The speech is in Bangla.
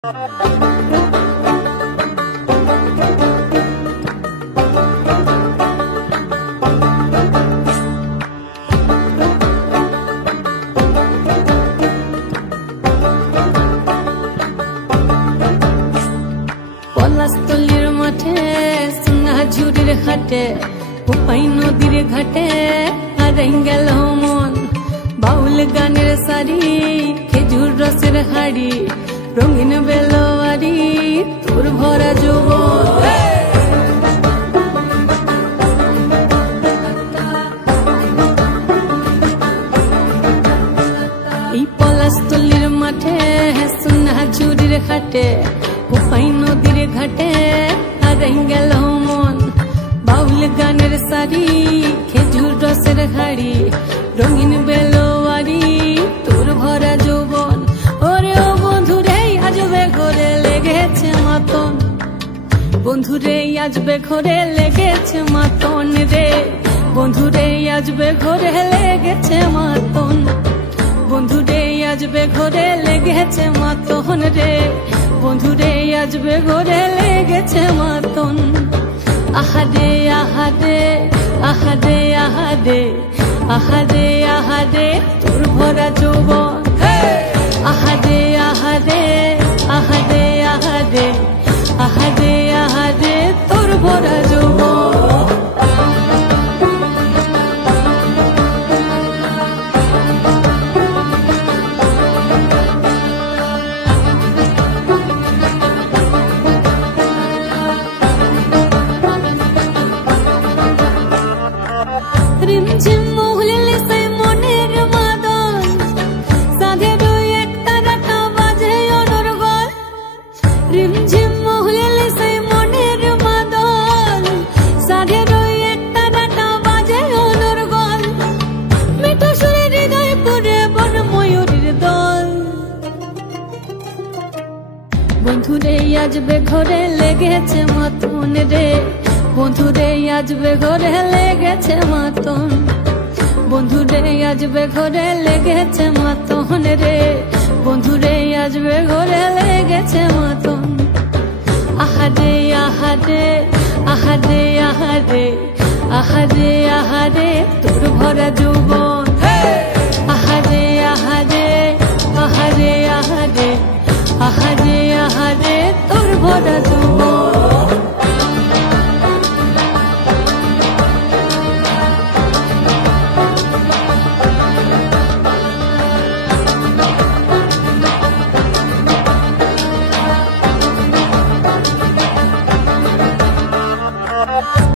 পলাশতলির মাঠে সোনা ঝুড়ির ঘাটে উপাই নদীর ঘাটে হারাই গেল মন। বাউল গানের শাড়ি খেজুর রসের হাড়ি রঙিন বেলোয়ারি তোর ভরা যৌবন। এই পলাশতলির মাঠে সোনা ঝুড়ির ঘাটে উপাই নদীর ঘাটে হারাই গেল মন। বাউল গানের শাড়ি খেজুর রসের হাড়ি রঙিন বেলোয়ারি তোর ভরা যৌবন। ওরে ও বন্ধুরে আজবে ঘরে লেগেছে মাতন, বন্ধুরে আজবে ঘরে লেগেছে মাতন রে, বন্ধুরে আজবে ঘরে লেগেছে মাতন, বন্ধুরে আজবে ঘরে লেগেছে মাতন রে, বন্ধুরে আজবে ঘরে লেগেছে মাতন। আহারে আহারে আহারে আহারে আহারে আহারে তোর ভরা যৌবন। আহারে আহারে আহারে আহারে আহারে আহারে তোর ভরা যৌবন। রিমঝিম মহুলে সেই মনের মাদল সাধের এক তারাটা বাজে অনর্গল। রিমঝিম মহুলে সেই মনের মাদল সাধের এক তারাটা বাজে অনর্গল। মিঠো সুরে হৃদয় পুরে বন ময়ূরের দল। বন্ধুরে আজবে ঘরে লেগেছে মাতন রে, বন্ধুরে আজবে ঘরে লেগেছে মাতন, বন্ধুরে আজবে ঘরে লেগেছে মাতন রে, বন্ধুরে আজবে ঘরে লেগেছে মাতন। আহারে আহারে আহারে আহারে আহারে আহারে তোর ভরা যৌবন। আহারে আহারে আহারে আহারে আহারে আহারে তোর ভরা যৌবন।